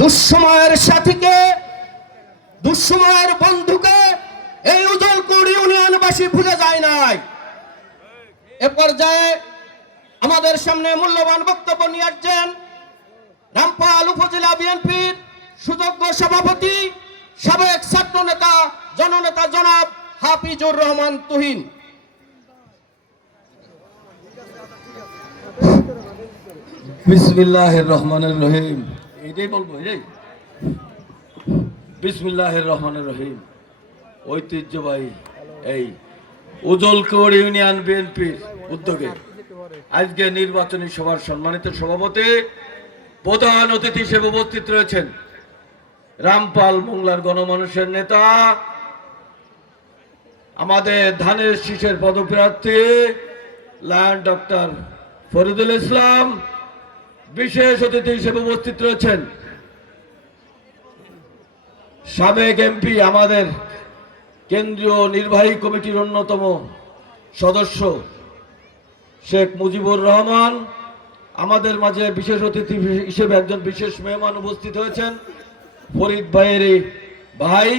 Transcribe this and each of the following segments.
দুঃসময়ের সাথীকে, দুঃসময়ের বন্ধুকে এই উজলকুড় ইউনিয়নবাসী ভুলে যায় নাই। এ পর্যায়ে আমাদের সামনে মূল্যবান বক্তব্য নিয়ে আসছেন রামপাল উপজেলা বিএনপির সুযোগ্য সভাপতি, সাবেক ছাত্র নেতা, জননেতা জনাব হাফিজুর রহমান তুহিন। বিসমিল্লাহির রহমানির রহিম। এটাই বলবো, এটাই। বিসমিল্লাহির রহমানির রহিম। ঐতিহ্যবাহী এই উজলকুড় ইউনিয়ন বিএনপির উদ্যোগে আজকে নির্বাচনী সভার সম্মানিত সভাপতি, প্রধান অতিথি হিসেবে উপস্থিত রয়েছেন রামপাল মোংলার গণমানুষের নেতা, আমাদের ধানের শীষের পদপ্রার্থী লায়ন ডক্টর ফরিদুল ইসলাম। বিশেষ অতিথি হিসেবে উপস্থিত রয়েছেন সাবেক এমপি, আমাদের কেন্দ্রীয় নির্বাহী কমিটির অন্যতম সদস্য শেখ মুজিবুর রহমান। আমাদের মাঝে বিশেষ অতিথি হিসেবে একজন বিশেষ মেহমান উপস্থিত হয়েছেন ফরিদ ভাইয়ের ভাই,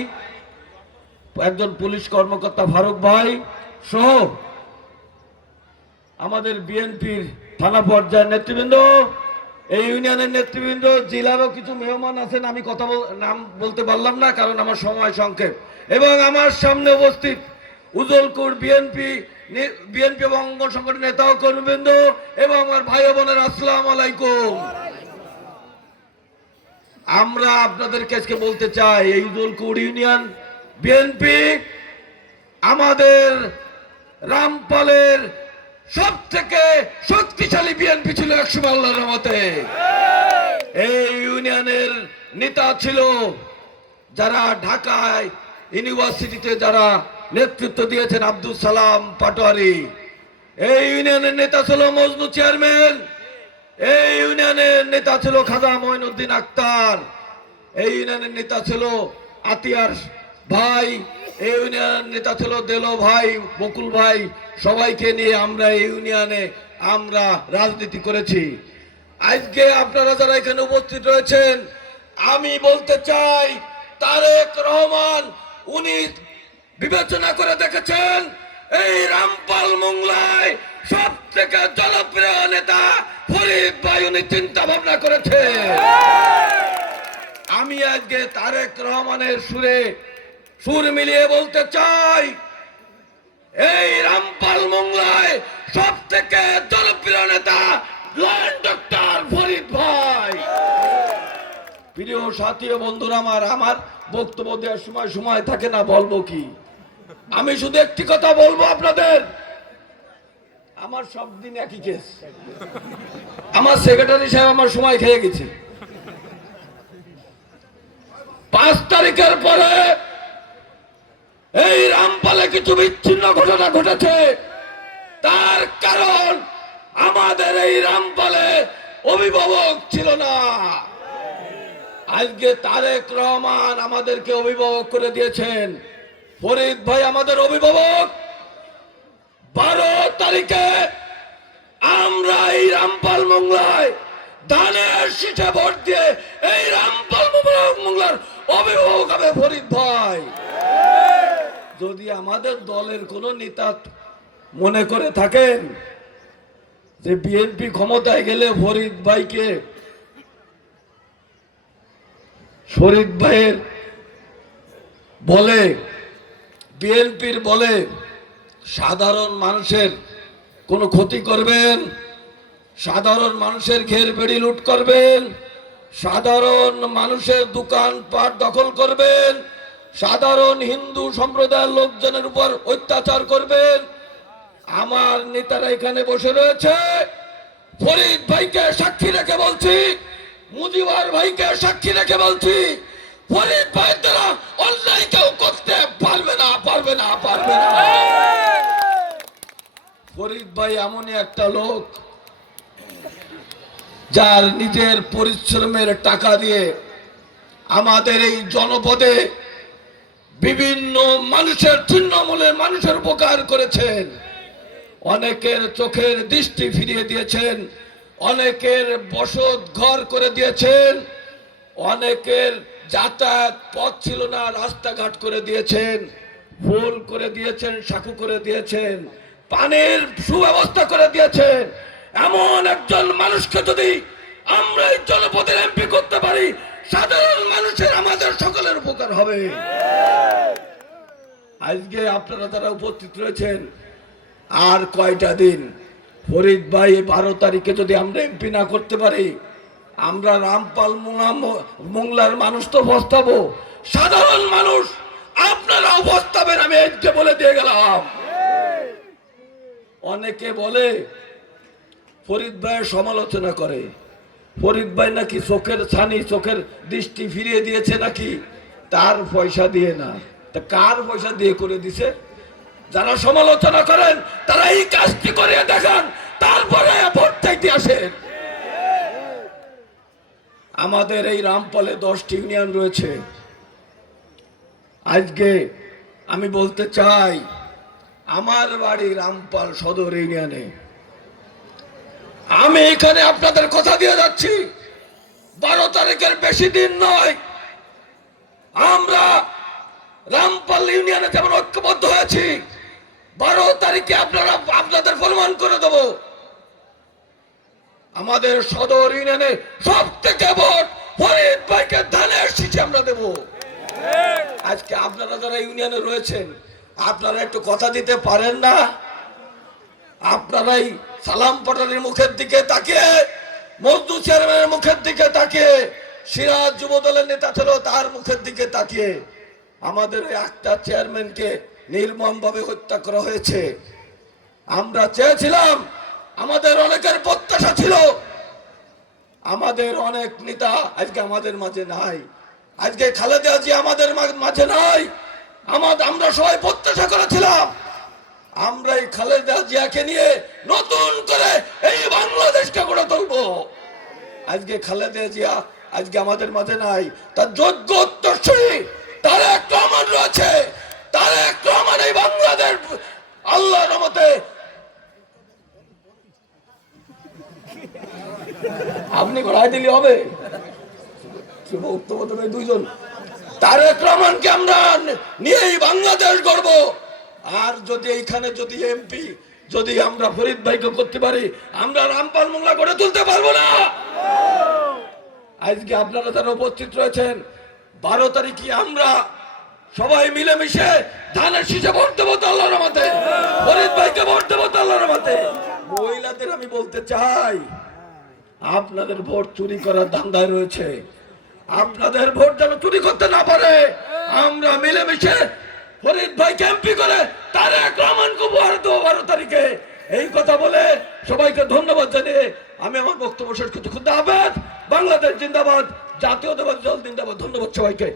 একজন পুলিশ কর্মকর্তা ফারুক ভাই সহ আমাদের বিএনপির থানা পর্যায়ের নেতৃবৃন্দ, এই ইউনিয়নের নেতৃবৃন্দ, জেলারও কিছু মেহমান আছেন, আমি নাম বলতে পারলাম না কারণ আমার সময় সংক্ষেপ, এবং আমার সামনে উপস্থিত উজলকুড় বিএনপি এবং অঙ্গ সংগঠনের নেতা ও কর্মীবৃন্দ এবং আমার ভাই বোনের, আসসালামু আলাইকুম। আমরা আপনাদেরকে আজকে বলতে চাই, এই উজলকুড় ইউনিয়ন বিএনপি আমাদের রামপালের সব থেকে শক্তিশালী বিএনপি ছিল একসময়, আল্লাহর রহমতে। এই ইউনিয়নের নেতা ছিল যারা ঢাকায় ইউনিভার্সিটিতে যারা নেতৃত্ব দিয়েছেন, আব্দুল সালাম পাটোয়ারি। এই ইউনিয়নের নেতা ছিল মজনু চেয়ারম্যান। এই ইউনিয়নের নেতা ছিল খাজা মঈনুদ্দিন আক্তার। এই ইউনিয়নের নেতা ছিল আতিয়ার ভাই। এই ইউনিয়নের নেতা ছিল দেলো ভাই, বকুল ভাই। সবাইকে নিয়ে আমরা এই ইউনিয়নে আমরা রাজনীতি করেছি। আজকে আপনারা যারা এখানে উপস্থিত রয়েছেন, আমি বলতে চাই, তারেক রহমান উনি বিবেচনা করে দেখেছেন এই রামপাল মোংলায় সব থেকে জনপ্রিয় নেতা ফরিদ ভাই উনি চিন্তা ভাবনা করেছে। আমি আজকে তারেক রহমানের সুর মিলিয়ে বলতে চাই, এই রামপাল মোংলায় সব থেকে জনপ্রিয় নেতা লায়ন ডক্টর ফরিদ ভাই। প্রিয় সাথী ও বন্ধুরা, আমার বক্তব্য দেওয়ার সময় থাকে না, বলবো কি? আমি শুধু একটি কথা বলবো আপনাদের, আমার সব দিন একই কেস। আমার সেক্রেটারি সাহেব আমার সময় খেয়ে গেছে। 5 তারিখের পরে এই রামপালে কিছু বিচ্ছিন্ন ঘটনা ঘটেছে। তার কারণ আমাদের এই রামপালে অভিভাবক ছিল না। আজকে তারেক রহমান আমাদেরকে অভিভাবক করে দিয়েছেন। ফরিদ ভাই আমাদের অভিভাবক। 12 তারিখে আমরা এই রামপাল মোংলায় ধানের শীষে ভোট দিয়ে এই রামপাল মোংলার অভিভাবক হবে ফরিদ ভাই। যদি আমাদের দলের কোন নেতা মনে করে থাকেন যে বিএনপি ক্ষমতায় গেলে ফরিদ ভাইয়ের বলে, বিএনপির বলে সাধারণ মানুষের কোনো ক্ষতি করবেন, সাধারণ মানুষের ঘের বেড়ি লুট করবেন, সাধারণ মানুষের দোকানপাট দখল করবেন, সাধারণ হিন্দু সম্প্রদায়ের লোকজনের উপর অত্যাচার করবেন, আমার নেতারা এখানে বসে রয়েছে। ফরিদ ভাইকে সাক্ষী রেখে বলছি, মুজিবুর ভাইকে সাক্ষী রেখে বলছি, ফরিদ ভাইয়ের দ্বারা অন্যায় কেউ করতে পারবে না। ফরিদ ভাই এমনই একটা লোক যার নিজের পরিশ্রমের টাকা দিয়ে আমাদের এই জনপদে বিভিন্ন মানুষের, তৃণমূলের মানুষের উপকার করেছেন। অনেকের চোখের দৃষ্টি ফিরিয়ে দিয়েছেন, অনেকের বসত ঘর করে দিয়েছেন, অনেকের যাতায়াত পথ ছিল না, রাস্তাঘাট করে দিয়েছেন, ফুল করে দিয়েছেন, সাঁকু করে দিয়েছেন, পানির সুব্যবস্থা করে দিয়েছেন। এমন একজন মানুষকে যদি আমরা এই জনপদের এমপি করতে পারি, সাধারণ মানুষের আমাদের সকলের উপকার হবে। আজকে আপনারা যারা উপস্থিত রয়েছেন, আর কয়টা দিন, ফরিদ ভাই 12 তারিখে যদি আমরা এমপি না করতে পারি, আমরা রামপাল মোংলার মানুষ তো বস্তাবো, সাধারণ মানুষ আপনারাও বস্তাবেন, আমি আজকে বলে দিয়ে গেলাম। অনেকে বলে ফরিদ ভাইয়ের সমালোচনা করে, ফরিদ ভাই নাকি চোখের ছানি, চোখের দৃষ্টি ফিরিয়ে দিয়েছে নাকি, তার পয়সা দিয়ে না। তা কার পয়সা দিয়ে করে দিছে? যারা সমালোচনা করেন তারা এই কাজটি করে দেখান, তারপরে ভোট চাইতে আসেন। আমাদের এই রামপালে 10টি ইউনিয়ন রয়েছে। আজকে আমি বলতে চাই, আমার বাড়ি রামপাল সদর ইউনিয়নে। আমি এখানে আপনাদের কথা দিয়ে যাচ্ছি, 12 তারিখের বেশি দিন নয়, আমরা রামপাল ইউনিয়নে যেমন ঐক্যবদ্ধ হয়েছি, 12 তারিখে আপনাদের প্রমাণ করে দেব। আমাদের সদর ইউনিয়নে সব থেকে ভোট ফরিদ ভাইকে ধানের শীষে আমরা দেব। আজকে আপনারা যারা ইউনিয়নে রয়েছেন, আপনারা একটু কথা দিতে পারেন না? আপনারাই সালাম পাটালির মুখের দিকে তাকিয়ে, মজদু চেয়ারম্যানের মুখের দিকে তাকিয়ে, সিরাজ যুব দলের নেতা ছিল তার মুখের দিকে তাকিয়ে আমাদের একটা চেয়ারম্যানকে নির্মমভাবে হত্যা করা হয়েছে। আমরা চেয়েছিলাম, আমাদের অনেকের প্রত্যাশা ছিল, আমাদের অনেক নেতা আজকে আমাদের মাঝে নাই, আজকে খালেদা জিয়া আমাদের মাঝে নাই। আমরা সবাই প্রত্যাশা করেছিলাম আমরা এই খালেদা জিয়াকে নিয়ে নতুন করে এই বাংলাদেশকে গড়ে তুলবো। আজকে খালেদা জিয়া আজকে আমাদের মাঝে নাই, তার যোগ্য উত্তরসূরি তারেক রহমান রয়েছে। তারেক রহমান এই বাংলাদেশ আল্লাহর রহমতে, আপনি ঘোড়ায় দিলে হবে, দুইজন তারেক রহমানকে আমরা নিয়েই বাংলাদেশ গড়ব। আর যদি এইখানে যদি এমপি যদি আমরা ফরিদ ভাইকে করতে পারি, আমরা রামপাল মোংলা গড়ে তুলতে পারবো না। আজকে আপনারা যারা উপস্থিত রয়েছেন, 12 তারিখে আমরা সবাই মিলেমিশে ধানের শীষে ভোট দেবো তো আল্লাহর রহমতে, ফরিদ ভাইকে ভোট দেবো তো আল্লাহর রহমতে। মহিলাদের আমি বলতে চাই, আপনাদের ভোট চুরি করার ধান্দায় রয়েছে, আপনাদের ভোট যেন চুরি করতে না পারে, আমরা মিলেমিশে ফরিদ ভাইকে এমপি করে তারেক রহমানকে উপহার দেবো 12 তারিখে। এই কথা বলে সবাইকে ধন্যবাদ জানিয়ে আমি আমার বক্তব্য শেষ করছি। খুদা হাফেজ। বাংলাদেশ জিন্দাবাদ, জাতীয়তাবাদী দল জিন্দাবাদ। ধন্যবাদ সবাইকে।